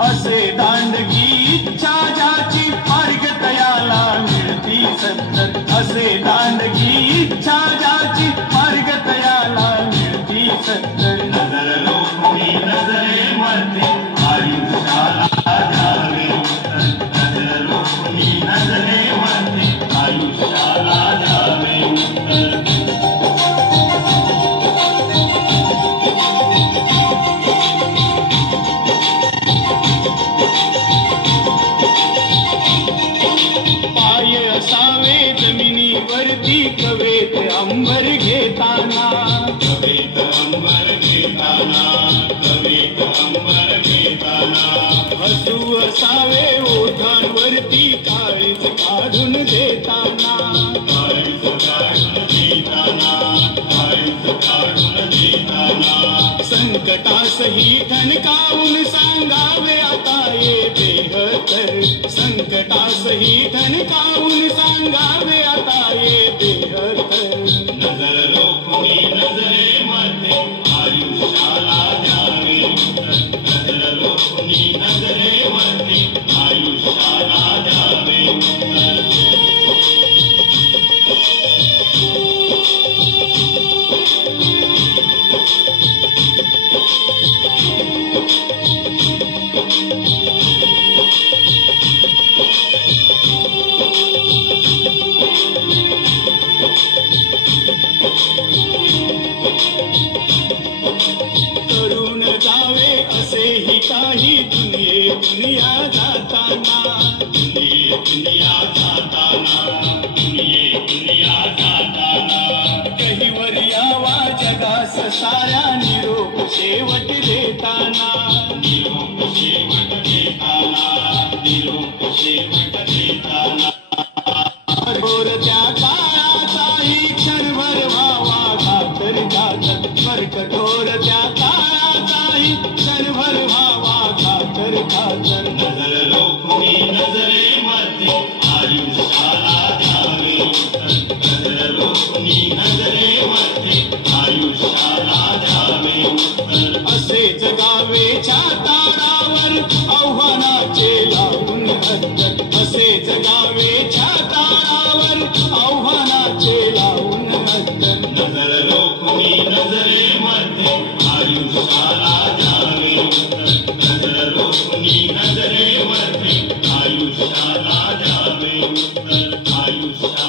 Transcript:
असे दांडगी इच्छा ज्याची मार्ग तयाला मिळती सत्तर. असे दांडगी इच्छा ज्याची मार्ग तयाला मिळती सत्तर. नजर लोकुनी नजरे मध्ये आयुष्याला द्यावे उत्तर. नजर लोकुनी नजरे मध्ये आयुष्याला द्यावे उत्तर. कवेत अंबर घेताना. कवेत अंबर घेताना. कवेत अंबर घेताना. हसू असावे ओठांवरती काळीज काढून देताना. काळीज काढून देताना. काळीज काढून देताना. संकटासही ठणकावून सांगावे आता ये बेहतर. संकटासही ठणकावून सांगावे आता ये बेहतर. नजर लोकुनी नजरे मध्ये आयुष्याला द्यावे उत्तर. नजर लोकुनी नजरे मध्ये आयुष्याला द्यावे उत्तर. तरुण जावे असेही काही दुनिया जाताना. दुनिया जाताना. दुनिया जाताना. कहीवर यावा जगास साऱ्या निरोप शेवट देताना. निरोप शेवट देताना. निरोप शेवट देताना. कठोर त्या काळाचाही क्षणभर व्हावा घातर घातर. पर कठोर त्या काळाचाही क्षणभर व्हावा घातर घातर. नजर लोकुनी नजरे मध्ये आयुष्याला द्यावे उत्तर. नजर लोकुनी नजरे मध्ये आयुष्याला द्यावे उत्तर. असे जगावे छाताडावर आव्हानाचे लावून हत्तर. असे जगावे छाताडावर आव्हानाचे लावून हत्तर. नजर लोकुनी नजरे मध्ये आयुष्याला द्यावे उत्तर. नजर लोकुनी नजरे मध्ये आयुष्याला द्यावे उत्तर. आयुष्याला